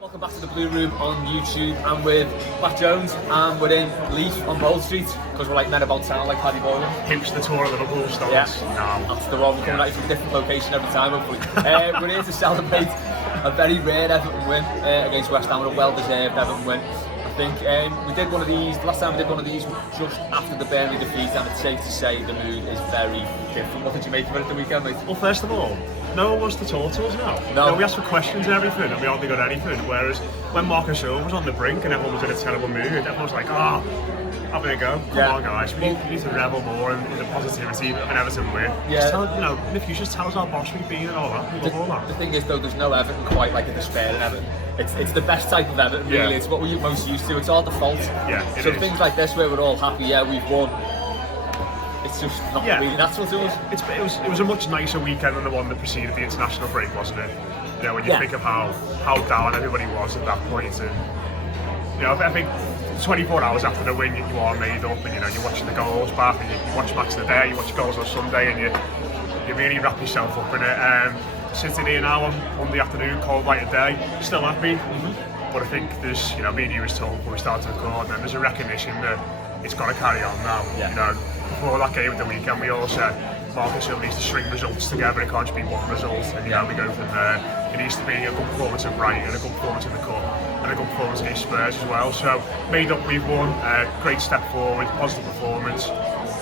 Welcome back to the Blue Room on YouTube. I'm with Matt Jones and we're in Leith on Bold Street because we're like men about town, like Paddy Boylan. Hipster tour of Liverpool starts now. That's the one. We're coming at you from a different location every time, hopefully. We're here to celebrate a very rare Everton win against West Ham, a well-deserved Everton win. I think we did one of these, the last time we did one of these just after the Burnley defeat, and it's safe to say the mood is very different. What did you make of it at the weekend, mate? Well, first of all, no one wants to talk to us now. No. We asked for questions and everything, and we hardly got anything. Whereas when Marco Silva was on the brink and everyone was in a terrible mood, everyone was like, having a go. Come on, guys. We need to revel more in the positivity of an Everton win. Yeah. Just tell, in the future, just tell us how boss we've been and all that. We love all that. The thing is, though, there's no Everton quite like a despair in Everton. It's the best type of Everton, really. It's what we're most used to. It's our default. Yeah, it so is. Things like this, where we're all happy, we've won. It's just not really natural to us. It was a much nicer weekend than the one that preceded the international break, wasn't it? When you think of how down everybody was at that point, and I think 24 hours after the win, you are made up, and you're watching the goals back, and you watch match of the day, you watch goals on Sunday, and you really wrap yourself up in it. Sitting here now on Monday afternoon, cold light of day, still happy. But I think there's, me and you was told before we started to record, and there's a recognition that it's got to carry on now. Before that game of the weekend, we all said Marco Silva needs to string results together. It can't just be one result, and we go from there. It needs to be a good performance at Brighton, a good performance in the Cup, and a good performance against Spurs as well. So made up, we've won. Great step forward, positive performance.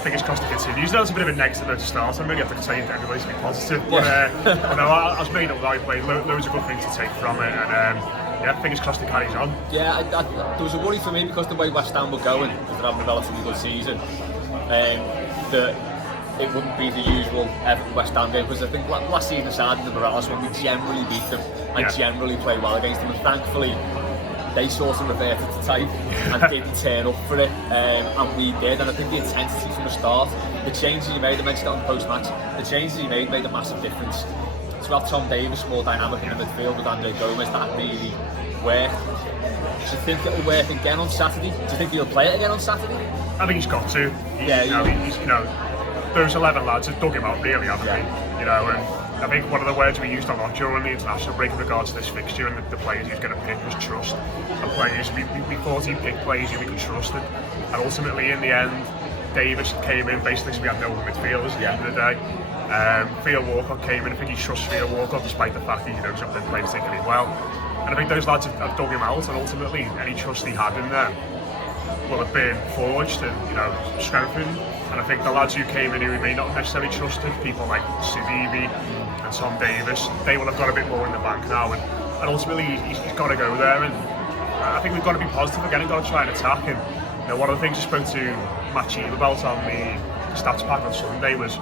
Fingers crossed it continues. That was a bit of a negative note to start. I really have to say to everybody to be positive, but no, I was made up that I played loads of good things to take from it, and fingers crossed it carries on. Yeah, there was a worry for me because the way West Ham were going, because they're having a relatively good season, that it wouldn't be the usual Everton West Ham game, because I think last season aside the Morales when we generally beat them and generally play well against them, and thankfully they sort of reverted to type and didn't turn up for it, and we did. And I think the intensity from the start, the changes you made, I mentioned it on the post-match, the changes you made a massive difference. To have Tom Davies more dynamic in the midfield with Andre Gomes, that really worked. Do you think it'll work again on Saturday? Do you think he'll play it again on Saturday? I think he's got to. Those 11 lads have dug him out really, haven't they? And I think one of the words we used a lot during the international break in regards to this fixture and the players he was going to pick was trust. And players, we thought he'd pick players who we could trust, and ultimately in the end, Davis came in basically so we had no midfielders at the end of the day. Theo Walcott came in. I think he trusts Theo Walcott despite the fact that he's not been playing particularly well. And I think those lads have dug him out, and ultimately any trust he had in them will have been forged and strengthened. And I think the lads who came in who we may not necessarily trusted, people like Sidibe and Tom Davis, they will have got a bit more in the bank now, and ultimately he's got to go there. And I think we've got to be positive again and got to try and attack. And one of the things I spoke to Matt Silva about on the stats pack on Sunday was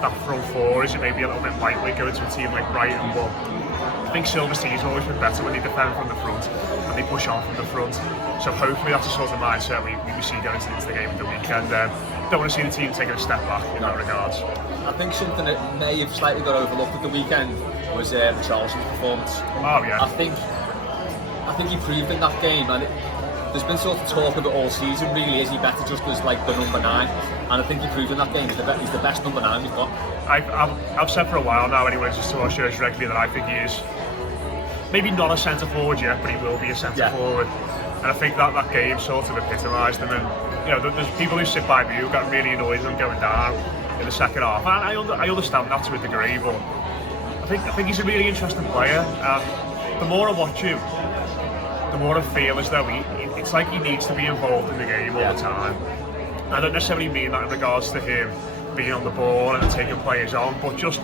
that front four is maybe a little bit lightweight going to a team like Brighton, but I think Silva's team's always been better when they defend from the front and they push on from the front. So hopefully that's the sort of mindset we see going into the game of the weekend. Don't want to see the team taking a step back in that regards. I think something that may have slightly got overlooked at the weekend was Richarlison's performance. Oh yeah. I think he proved in that game, and there's been sort of talk of it all season. Really, is he better just as like the number 9? And I think he proved in that game he's the best number 9 we've got. I've said for a while now, anyway, just to our shows regularly, that I think he is maybe not a centre forward yet, but he will be a centre forward. And I think that game sort of epitomised him. And there's people who sit by me who got really annoyed with him going down in the second half. And I understand that to a degree, but I think he's a really interesting player. The more I watch him, the more I feel as though it's like he needs to be involved in the game all the time. I don't necessarily mean that in regards to him being on the ball and taking players on, but just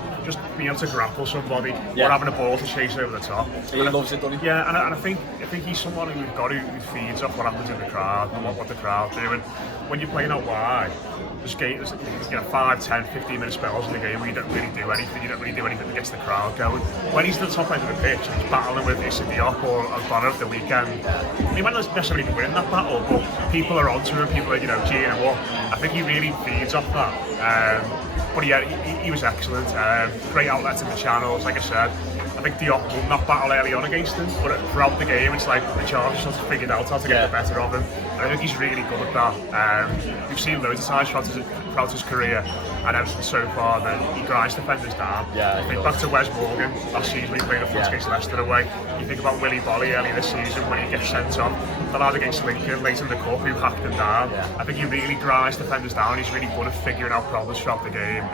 being able to grapple somebody or having a ball to chase over the top. He loves it, doesn't he? Yeah, and I think he's someone who feeds off what happens in the crowd and what the crowd do. And when you're playing out wide, there's 5, 10, 15 minute spells in the game where you don't really do anything. You don't really do anything that gets the crowd going. When he's at the top end of the pitch and he's battling with Issa Diop or Bonner at the weekend, he might not necessarily be winning that battle, but people are onto him, people are cheering him up. I think he really feeds off that. But yeah, he was excellent. Great outlets in the channels, like I said. I think Diop won that battle early on against him, but throughout the game, it's like Richarlison sort of figured out how to get the better of him. And I think he's really good at that. We've seen loads of times throughout his career and Everton so far that he grinds defenders down. Yeah, think back to Wes Morgan last season when he played a foot against Leicester away. You think about Willy Bolly early this season when he gets sent off. The lad against Lincoln late in the cup who hacked him down. Yeah. I think he really grinds defenders down. He's really good at figuring out problems throughout the game.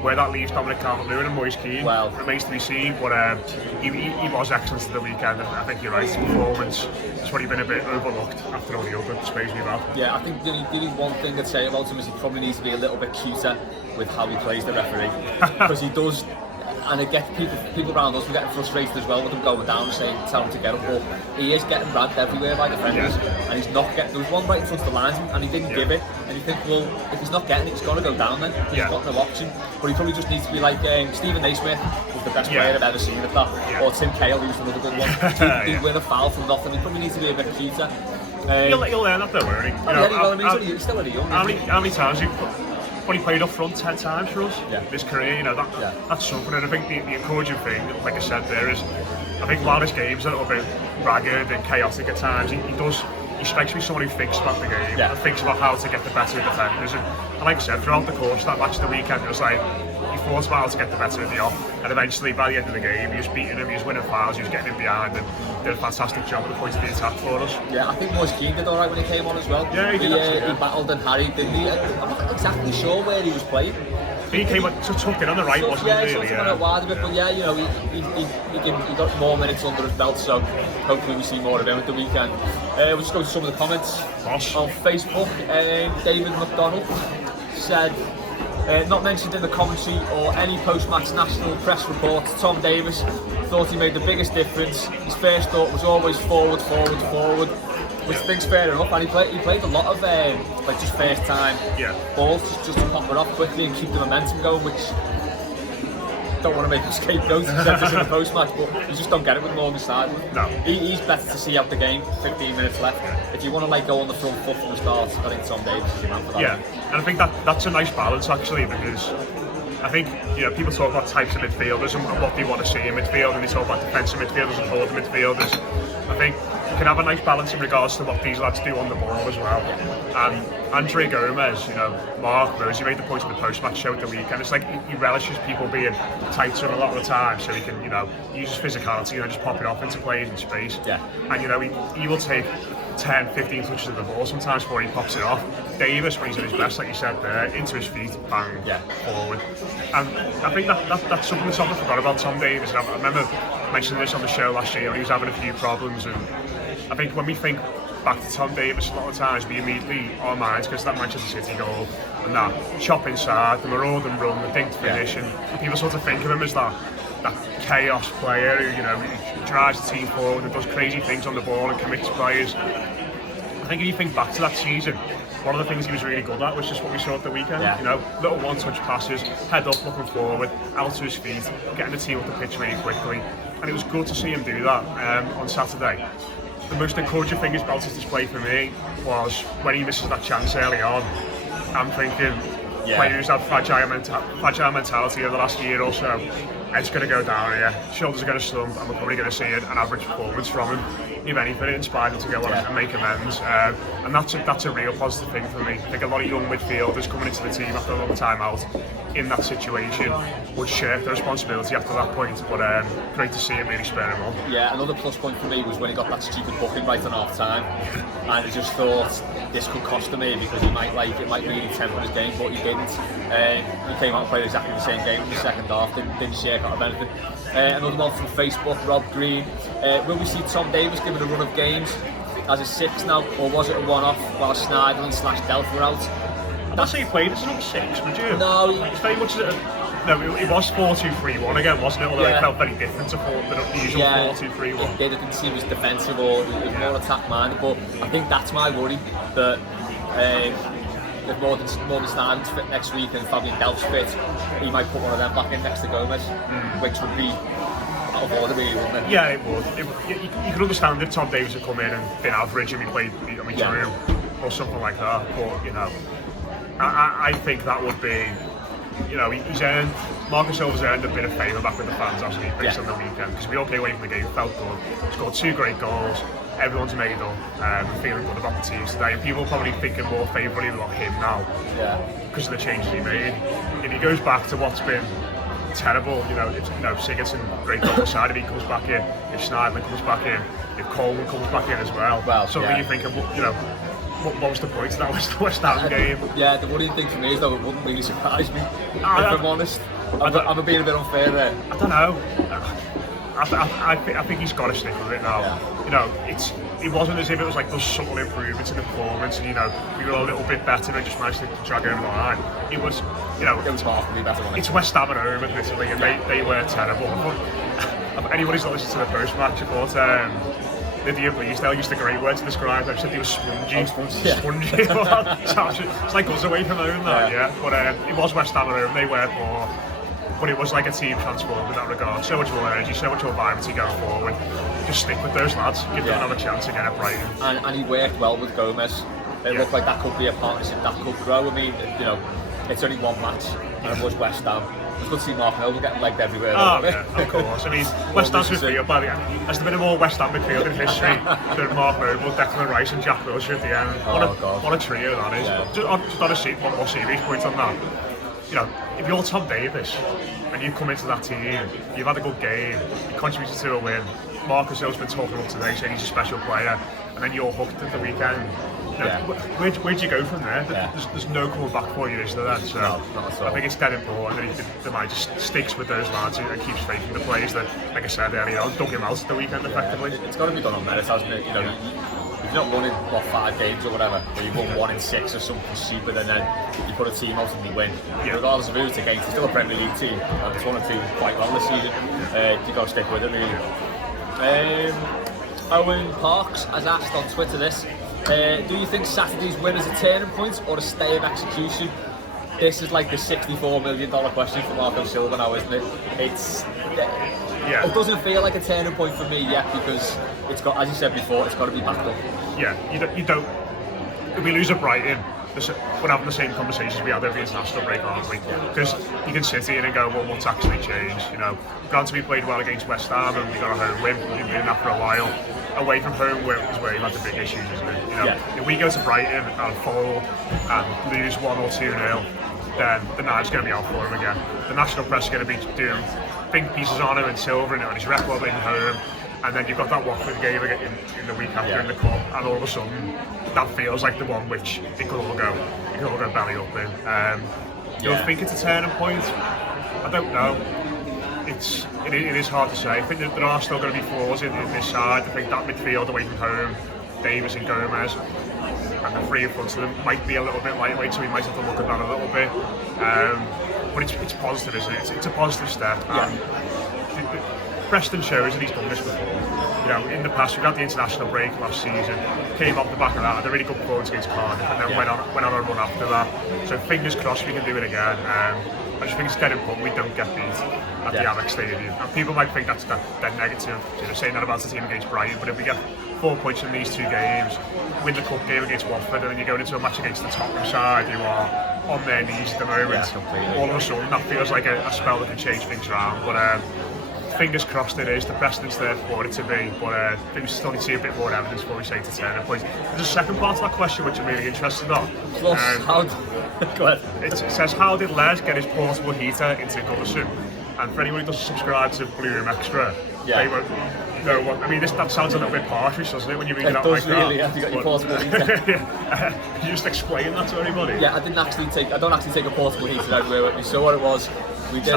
Where that leaves Dominic Calvert-Lewin and Moise Keane remains to be seen, but he was excellent at the weekend, and I think you're right, his performance has probably been a bit overlooked after all the other displays we've had. Yeah, I think the only one thing I'd say about him is he probably needs to be a little bit cuter with how he plays the referee, because he does, and it gets people around us, we're getting frustrated as well with him going down and saying, tell him to get up, but he is getting ragged everywhere by defenders, and he's not getting, there was one right in front of the lines, and he didn't give it, and you think, well, if he's not getting it, he's got to go down then, he's got no option, but he probably just needs to be like Stephen Naismith was the best player I've ever seen at that, or Tim Cahill, who's another good one, he'd win a foul from nothing, he probably needs to be a bit cuter. He'll learn that though, won't he? He's still very young. How many times he played up front 10 times for us this career, that's something. And I think the encouraging thing, like I said there, is I think while his game's a little bit ragged and chaotic at times, he strikes me as someone who thinks about the game and thinks about how to get the better of defenders. And like I said, throughout the course of that match of the weekend, it was like he thought about how to get the better of the off, and eventually by the end of the game he was beating him, he was winning fouls, he was getting him behind, and did a fantastic job at the point of the attack for us. Yeah, I think Moise Keane did alright when he came on as well. Yeah, he did he battled and harried, didn't he? I'm not exactly sure where he was playing. He came to tuck in on the right, wasn't he? Really, he wide a bit, but he got more minutes under his belt, so hopefully we see more of him at the weekend. We'll just go to some of the comments on Facebook. David McDonald said, not mentioned in the commentary or any post-match national press report, Tom Davis thought he made the biggest difference. His first thought was always forward, which I think's fair enough, and he played a lot of just first time balls just to pop it off quickly and keep the momentum going, which don't want to make him scapegoat, he said this in the post-match, but you just don't get it with Morgan Stanley. No. He's better to see out the game, 15 minutes left. If you want to go on the front foot from the start, I think Tom Davis is your man for that. Yeah, and I think that's a nice balance actually, because I think people talk about types of midfielders and what they want to see in midfield, and they talk about defensive midfielders and holding midfielders. I think you can have a nice balance in regards to what these lads do on the ball as well. And Andre Gomes, Mark Rose, made the point in the post-match show at the weekend. It's like he relishes people being tight to him a lot of the time, so he can, use his physicality and just pop it off into players in space. Yeah. And he will take 10, 15 touches of the ball sometimes before he pops it off. Davis, when he's at his best, like you said there, into his feet, bang, forward. And I think that's something that's often forgot about Tom Davis. And I remember mentioning this on the show last year when he was having a few problems, and I think when we think back to Tom Davis a lot of times, we immediately, our minds, because that Manchester City goal and that chop inside, the marauding run, the dinked finish, and people sort of think of him as that chaos player who drives the team forward and does crazy things on the ball and commits players. I think if you think back to that season, one of the things he was really good at was just what we saw at the weekend. Little one-touch passes, head up, looking forward, out to his feet, getting the team up the pitch really quickly, and it was good to see him do that on Saturday. The most encouraging thing about his display for me was when he misses that chance early on. I'm thinking, players have fragile mentality over the last year or so. It's going to go down here, shoulders are going to slump, and we're probably going to see an average performance from him. If anything, it inspired him to go on and make amends, and that's a real positive thing for me. I think a lot of young midfielders coming into the team after a long time out in that situation would share the responsibility after that point, but great to see him really spur him on. Yeah, another plus point for me was when he got that stupid booking right on half time, and I just thought this could cost him here because it might really temper his game, but he didn't. He came out and played exactly the same game in the second half, didn't share out of anything. Another one from Facebook, Rob Green. Will we see Tom Davis given a run of games as a 6 now, or was it a one-off while Schneiderlin/Delph were out? That's how you played as number 6, would you? No, it's very much it was 4-2-3-1 again, wasn't it? Although it felt very different to the usual 4-2-3-1. It didn't seem as defensive or more attack-minded, but I think that's my worry, that if Morgan Stanley's fit next week and Fabian Delph's fit, he might put one of them back in next to Gomez, which would be out of order really, wouldn't it? Yeah, it would. You could understand if Tom Davis had come in and been average and he played Drew or something like that, but I think that would be, he's earned Marco Silva's earned a bit of favour back with the fans, hasn't he, based on the weekend, because we all came away from the game, felt good, scored 2 great goals, everyone's made up, feeling good about the teams today, and people are probably thinking more favourably about him now, because of the changes he made. If he goes back to what's been terrible, Sigurdsson, great goal side, if he comes back in, if Schneiderlin comes back in, if Coleman comes back in as well, you're thinking, what was the point of that West Ham game? Yeah, the worrying thing for me is though, it wouldn't really surprise me, if I'm honest. I'm being a bit unfair there. I don't know. I think he's got to stick with it now. It wasn't as if it was like those subtle improvements in the performance, and we were a little bit better and just managed to drag over the line. It was markedly better. It's West Ham at home, admittedly, and they were terrible. But anybody's not listened to the post-match report, Lydia Bleasdale used a great word to describe them. She said they were spongy. Spongy. It's like us away from home, that. But it was West Ham at home. They were poor. But it was like a team transformed in that regard. So much more energy, so much more vibrancy going forward. Just stick with those lads, give them another chance again at Brighton. And he worked well with Gomes. It looked like that could be a partnership that could grow. I mean, it's only one match, and it was West Ham. It's good to see Mark Noble getting legged everywhere. Of course. I mean, West Ham's midfield, by the end, there's been more West Ham midfield in history than Mark Noble, Declan Rice, and Jack Wilshere at the end. What a trio that is. Yeah. Just on a one more serious point on that. If you're Tom Davis and you come into that team, you've had a good game, you contributed to a win, Marco Silva's been talking up today saying he's a special player, and then you're hooked at the weekend. Where'd you go from there? There's no coming back for you, is there then? So I think it's dead important that the man just sticks with those lads and keeps faith in the players that, like I said earlier, dug him out at the weekend effectively. It's got to be done on merit, hasn't it? You've not won in 5 games or whatever, but you've won 1 in 6 or something stupid, and then you put a team out and you win. Regardless of who it's against, it's still a Premier League team, and it's won a team quite well this season. You've got to stick with it, really. Owen Parks has asked on Twitter this. Do you think Saturday's win is a turning point or a stay of execution? This is like the $64 million question for Marco Silva now, isn't it? It doesn't feel like a turning point for me yet, because it's got, as you said before, it's got to be backed up. Yeah, you don't. If we lose at Brighton, we're having the same conversations we had over the international break, aren't we? Because you can sit here and go, well, what's actually changed? Granted, we played well against West Ham and we got a home win. We've been doing that for a while. Away from home is where you had the big issues, isn't it? If we go to Brighton and fold and lose 1 or 2-0, then the night's going to be out for him again. The national press is going to be doing think pieces on him and Silva and on his record in home, and then you've got that Watford game again in the week after in the cup, and all of a sudden that feels like the one which it could all go belly up in. Do I think it's a turning point? I don't know. It is hard to say. I think that there are still going to be flaws in this side. I think that midfield away from home, Davis and Gomez, and the 3 in front of them might be a little bit lightweight, so we might have to look at that a little bit. But it's positive, isn't it? It's a positive step. Preston shows that he's done this before. In the past, we've had the international break last season, came off the back of that, had a really good performance against Cardiff, and then went on a run after that. So fingers crossed we can do it again. I just think it's dead important we don't get beat at the Amex Stadium. And people might think that's dead negative, saying that about the team against Brighton, but if we get 4 points in these 2 games, win the cup game against Watford, and then you're going into a match against the Tottenham side who are on their knees at the moment, all of a sudden that feels like a spell that can change things around. But fingers crossed it is. The precedent's there for it to be, but we still need to see a bit more evidence before we say to turn a point. There's a second part to that question which I'm really interested in. Go ahead. It says, how did Les get his portable heater into Goodison? And for anyone who doesn't subscribe to Blue Room Extra, they won't know what. I mean, that sounds a little bit harsh, doesn't it, when you read it out like that? It does really, have you got your portable heater? Can you just explain that to anybody? Yeah, I don't actually take a portable heater everywhere with me. So what it was, we did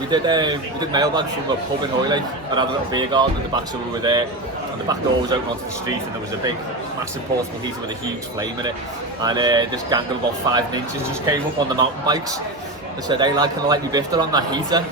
we did mailbags from a pub in Hoylake and had a little beer garden in the back, so we were there, and the back door was open onto the street, and there was a big massive portable heater with a huge flame in it, and this gang of about 5 ninjas just came up on the mountain bikes and said, hey lad, can I light me bifter on that heater?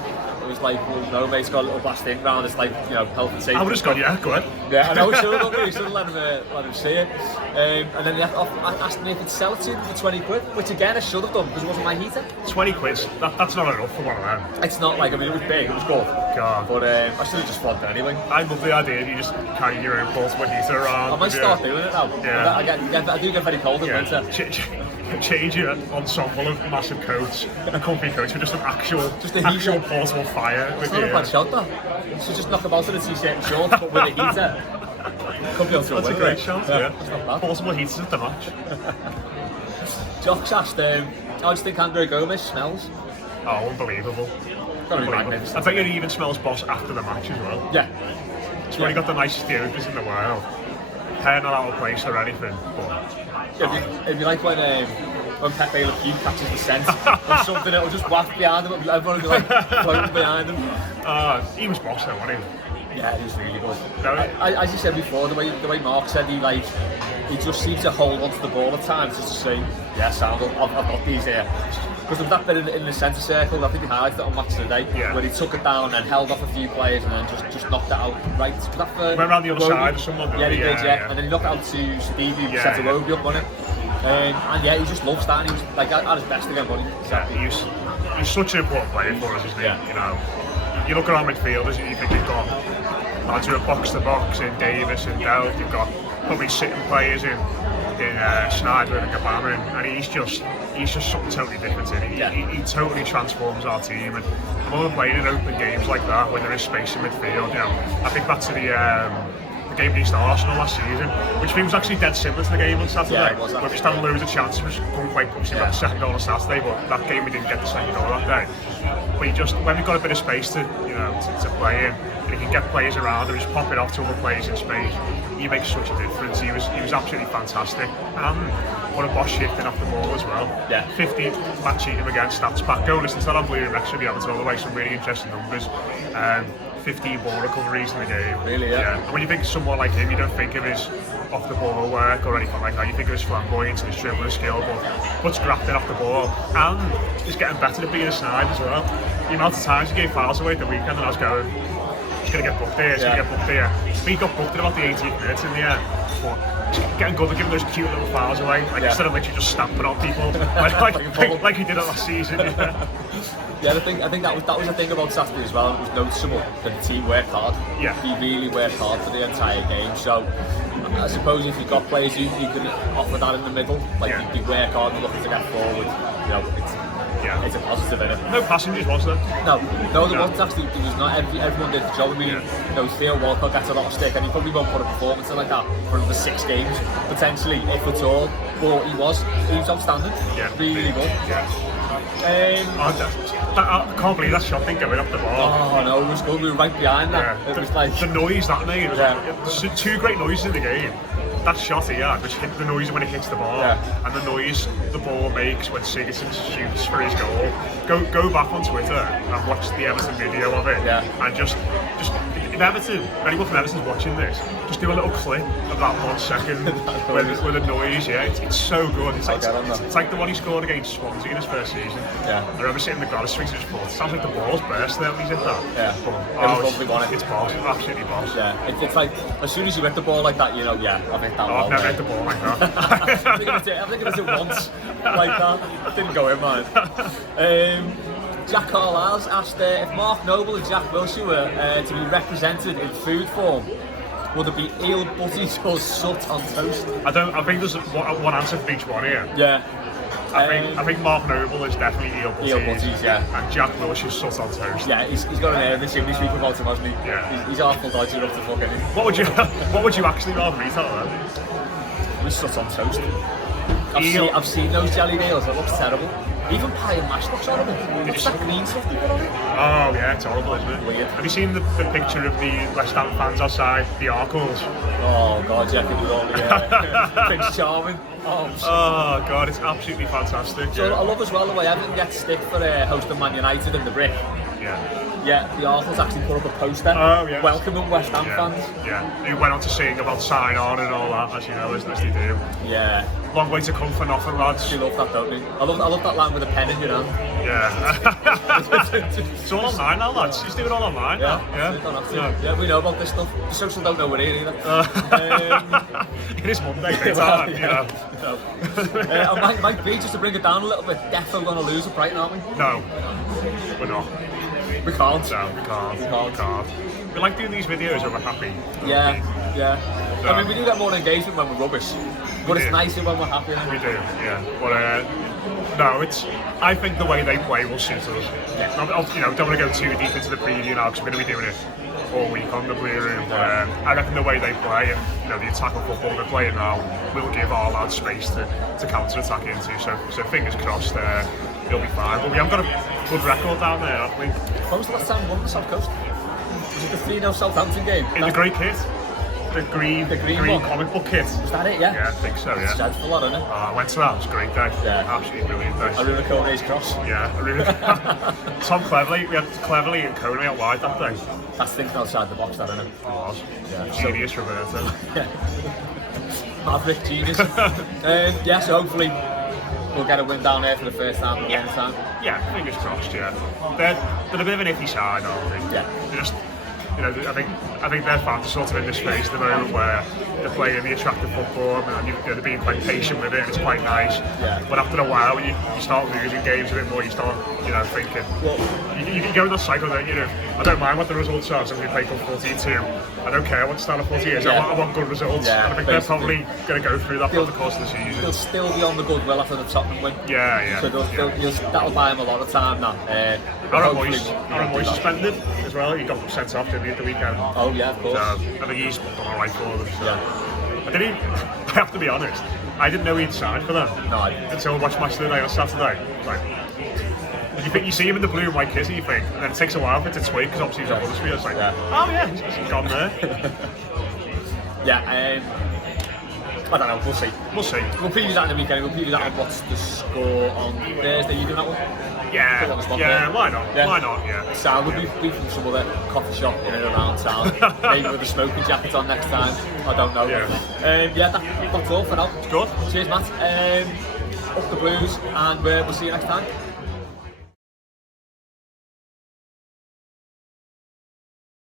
It was like, well no mate, it's got a little blast in round, it's like, health and safety. I would have gone, go ahead. Yeah, I know, we should have let him see it. And then they asked me if I'd sell it to him for 20 quid, which again I should have done because it wasn't my heater. 20 quid, that's not enough for one of them. It's not like, I mean, it was big, it was good. God. But I should have just flogged it anyway. I love the idea of you just carrying your own portable heater around. I might start doing it now. Yeah. I do get very cold in winter. change your ensemble of massive coats and comfy coats for just an actual heater. portable fire. It's not a bad shot, that. So just knock them out in a t-shirt and shorts, but with a heater. Could be on to That's a great shot, yeah. That's not bad. Portable heaters at the match. Jock's asked, how do you think Andre Gomes smells? Oh, unbelievable. Magnificent. I think it even smells boss after the match as well. Yeah. It's really got the nicest deodorants in the world. Hair not out of place or anything, but... It'd be like when Pepe Le Pew catches the scent or something, it'll just waft behind him, everyone will be like floating behind him. He was boss though, wasn't he? Yeah, he was really good. No, as you said before, the way Mark said, he just seems to hold onto the ball at times just to say, yeah, sound, I've got these here. Because there was that bit in the centre circle, I think he highlighted it on Match of the Day, where he took it down and held off a few players and then just knocked it out right. Went around the other side or someone. Yeah, he did, yeah. And then he knocked it out to Steve, who set a Roby up on it. And yeah, he just loves that, and he was like at his best again, buddy. Yeah, he's such an important player for us, isn't he? You know, you look at our midfielders and you think you've got lads who are box to box in Davis and Delft, you've got probably sitting players in Schneider and Gabama, and he's just something totally different in it. He totally transforms our team, and when we're playing in open games like that, when there is space in midfield, you know, I think back to the game against Arsenal last season, which was actually dead similar to the game on Saturday, where we still had loads of chances, which couldn't quite come to the second goal on Saturday, but that game we didn't get the second goal that day. But when we've got a bit of space to play in, and he can get players around and just pop it off to other players in space, he makes such a difference. He was absolutely fantastic, and what a boss shifting off the ball as well. 50 match him again, stats back. Go listen to that on Blue and Rex, you'll be able to all the way some really interesting numbers. 15 ball recoveries in the game. Really, yeah. And when you think of someone like him, you don't think of his off the ball work or anything like that. You think of his flamboyance and his dribbling skill, but puts grafting off the ball, and he's getting better at being a snide as well. The amount of times he gave fouls away at the weekend, and I was going, he's going to get booked here, he's going to get booked here. He got booked in about the 18th minute in the end, but he's getting good at giving those cute little fouls away, instead of literally just stamping on people, like he did it last season. Yeah, I think that was the thing about Saturday as well. It was noticeable that the team worked hard. Yeah. He really worked hard for the entire game. So I suppose if you've got players who can offer that in the middle, like they work hard and looking to get forward, you know, it's a positive, isn't it? No passengers, was there? No, there wasn't actually. There was not. Everyone did the job. I mean, you know, Theo Walcott gets a lot of stick, and he probably won't put a performance in like that for another 6 games, potentially, if at all. But he was outstanding. Yeah, really good. Yeah. I can't believe that shot thing going up the ball. Oh no, it was good. We were right behind that. Yeah. It was like the noise that made. There's 2 great noises in the game. That shot here, which hit the noise when it hits the ball, and the noise the ball makes when Sigurdsson shoots for his goal. Go back on Twitter and watch the Everton video of it, and just if anyone from Everton's watching this, just do a little clip of that 1 second with the noise. It's so good. It's like the one he scored against Swansea in his first season. I remember sitting in the grass swings and just thought, it sounds like the ball's burst there when he's hit that. It was lovely, wasn't it? It's boss, absolutely boss. It's like as soon as you hit the ball like that, you know, I've hit that ball. I've never hit the ball like that. I think I did it once like that. It didn't go in, man. Jack Carlisle's asked if Mark Noble and Jack Wilshere were to be represented in food form, would it be eel butties or soot on toast? I think there's one answer for each one here. Yeah. I think Mark Noble is definitely eel butties. Eel butties, and Jack Wilshere's soot on toast. Yeah, he's got an air this week about him, hasn't he? Yeah. He's awful dodgy enough to fuck anything. What would you actually rather eat out of that? With soot on toast. I've seen those jelly nails, it looks terrible. Even pie and mash looks horrible. It's that green stuff they put on it. Oh yeah, it's horrible, isn't it? Weird. Have you seen the picture of the West Ham fans outside the Arkles? Oh god, yeah, I think with all the Prince Charming. Oh god, it's absolutely fantastic. So I love as well the way Everton gets stick for hosting Man United in the Brick. Yeah, the Arkles actually put up a poster welcoming West Ham fans. Yeah, who went on to sing about sign on and all that, as you know, as they do. Yeah. Long way to come for nothing, lads. You love that, don't you? I love that line with a pen in your hand. Yeah. It's all online now, lads. Just do it all online. Yeah, we know about this stuff. The social don't know we're here either. It is Monday, it's hard, you know. And Mike B, just to bring it down a little bit, definitely going to lose at Brighton, aren't we? No, we're not. We can't. No, we can't. We like doing these videos and we're happy. Yeah. I mean, we do get more engagement when we're rubbish. But it's nicer when we're happy. We do, yeah. But no, I think the way they play will suit us. Yeah. Don't want to go too deep into the preview now because we're going to be doing it all week on the Blue Room. But I reckon the way they play and the attack of football they're playing now will give our lads space to counter-attack into. So fingers crossed, they'll be fine. But we haven't got a good record down there, have we? When was the last time we won the South Coast? Was it the 3-0 Southampton game? In the grey kit. The green comic book kit. Was that it, yeah? Yeah, I think so, yeah. It's a lot, isn't it? I went to that, it was a great day. Yeah. Absolutely brilliant day. Aruna Kone's cross. Yeah, Tom Cleverley, we had Cleverley and Coney out wide that day. That's thinking outside the box, that, isn't it? It was. Yeah. Genius, Roberto. Yeah. Maverick genius. Yeah, so hopefully we'll get a win down there for the first time in a long time. Yeah, fingers crossed, yeah. They're a bit of an iffy side, aren't they? Yeah. They're just, I think their fans are sort of in this phase at the moment where they're playing the attractive football and they're being quite patient with it and it's quite nice. Yeah. But after a while, when you start losing games a bit more, you start, thinking, well, you can go in the cycle that, I don't mind what the results are, so we play till 14-2. I don't care what the start of 40 is, I want good results. Yeah, and I think they're probably going to go through that for the course of the season. They'll still be on the goodwill after the Tottenham win. Yeah. So that'll buy them a lot of time now. Aaron Moyes suspended as well. He got sent off at the weekend. Oh yeah, of course. So I think he's done alright for them. So. Yeah. I have to be honest, I didn't know he'd signed for them. No, I didn't. Until I watched Match of the Day on Saturday. You see him in the blue and white kit and you think, and then it takes a while for it to twig because obviously he's on Huddersfield. It's like, oh yeah, he's gone there. Yeah, I don't know, we'll see. We'll preview that in the weekend, we'll preview that on what's the score on Thursday. You doing that one? Yeah, why not? Yeah. Why not, yeah. So we'll be from some other coffee shop in and around town. Maybe with a smoking jacket on next time. I don't know. Yeah. That's all for now. It's good. Cheers, Matt. Up the Blues, and we'll see you next time.